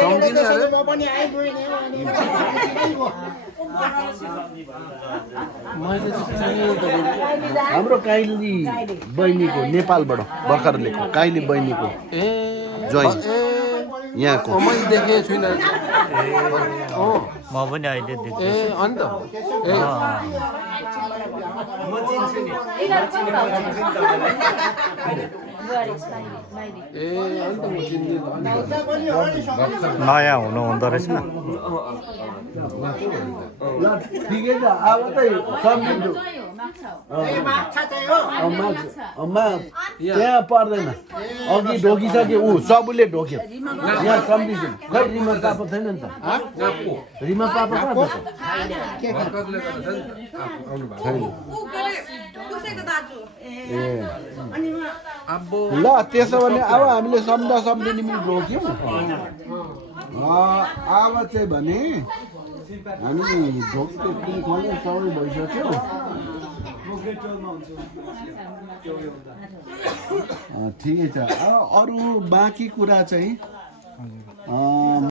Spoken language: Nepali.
सम्झिने अरे मैले हाम्रो काइली बहिनीको नेपालबाट भर्खर ल्याएको काइली बहिनीको ज्वाइन यहाँको मैले देखेको छुइनँ म पनि अहिले देख्छु अन्त नयाँ हुनु हुँदो रहेछ ल ठिकै छ अब चाहिँ सम्झिन्छु त्यहाँ पर्दैन अघि ढोकिसक्यो ऊ सबुले ढोक्यो यहाँ सम्झिन्छु खै रिमा पापा छैन नि त रिमा पापा कहाँ ल त्यसो भने अब हामीले सम्झिने निमित्त ढोक्यौँ अब चाहिँ भने हामी ढोक्यो पिङ खोल्यो सबै भइसक्यो ठिकै छ अब अरू बाँकी कुरा चाहिँ